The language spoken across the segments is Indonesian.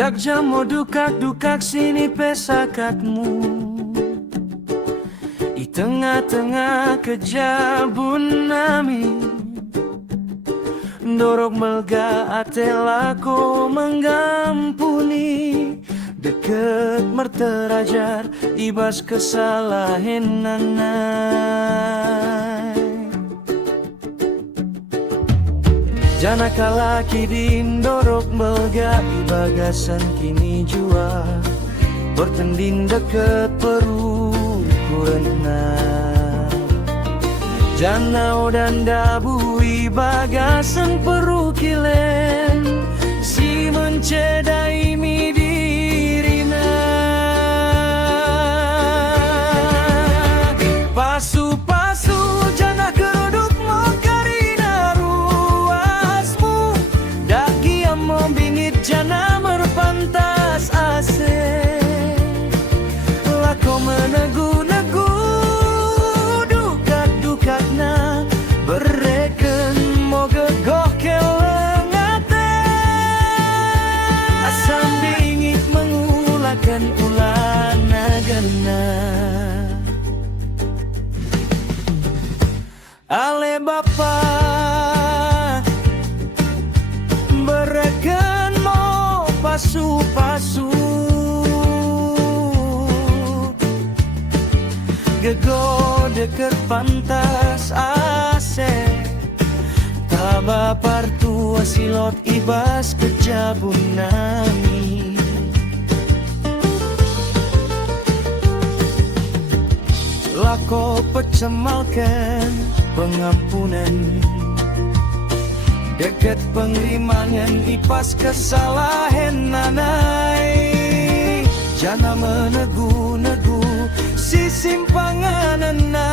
Dak jamo dukak sini pesakatmu di tengah-tengah kejabun nami. Dorok melga atelako menggampuni, deket merterajar ibas kesalahan nanai. Jana kala kidin dorok melga ibagasan kini jua bertending deket perukurenna. Janau dan dabu ibagasan perukilen si mencedai mi dirina. Pasu-pasu jana keruduk mo karina ruasmu, daki yang membingit jana merpantas ase. Lako menegu-negu dukak-dukakna, bereken mo gegoh kelengate. Asam bingit mengulakan ulana gana. Ale bapa bereken mo pasu-pasu, gego deket pantas ase. Taba partua silot ibas kejabun nami. Lako pecemalkan pengampunan, deket pengrimangan ipas kesalahan nanai. Jana menegu-negu si simpanganana,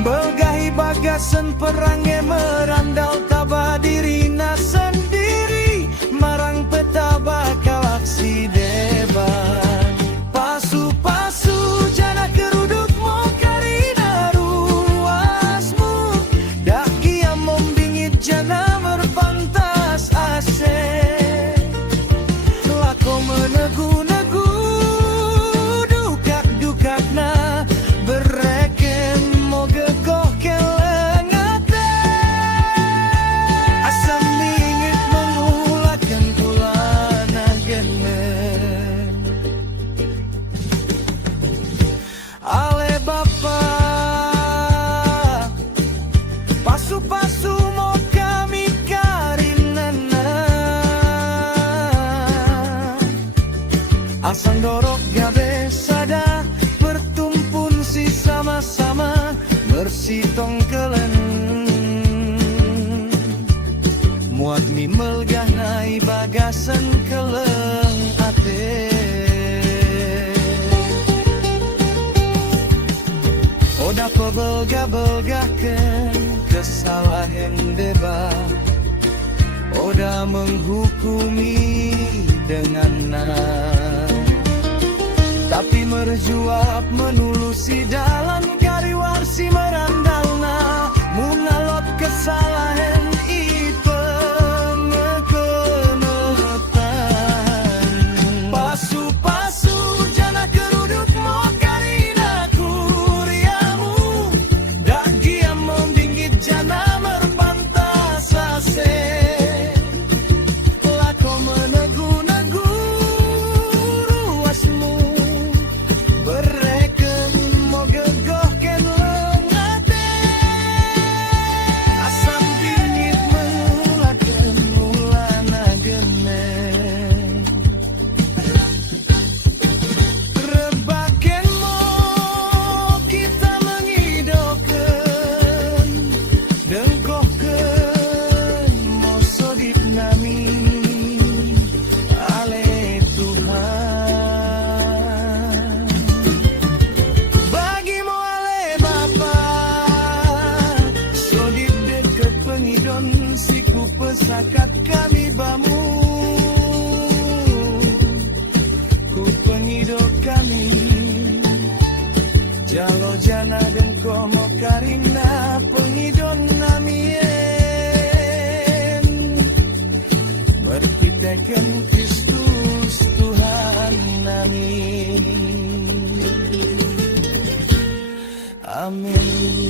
belgahi bagasan perangai merandal taba dirina sendiri, marang petaba kalaksi deban. Pasu-pasu jana keruduk mo karina ruasmu, daki yang membingit jana merpantas ase. Lako menegu-negu dukak-dukakna, bereken mo gegoh kelengate. Asam bingit mengulakan ulana genen. Ale bapa pasu-pasu mo kami karinana, asang dorok gabe sada bertumpun si sama-sama bersitong kelen. Muat mi melgah nai bagasan keleng ate. Oda ko belgah-belgahkan kesalahan deba, oda menghukumi dengan tapi merjuap menulusi dalam kariwarsi merandalna, munalot kesalahan ipengekenetan. Pasu-pasu jana keruduk mo karina kuriamu, dagi yang membingit jana merpantas ase. Lako menegu-negu ruasmu, bereken mo gegoh kelengate. Asam bingit mengulakan ulana genen. Rebaken mo kita mengidoken, dengkohken mo sodip nami. Ale Tuhan, bagimu ale Bapa, sodip deket pengidon siku pesakat kami bamu. Ku pengidok kami jalo jana dan komo karina pengidon namien berpitekan Kristus Amin.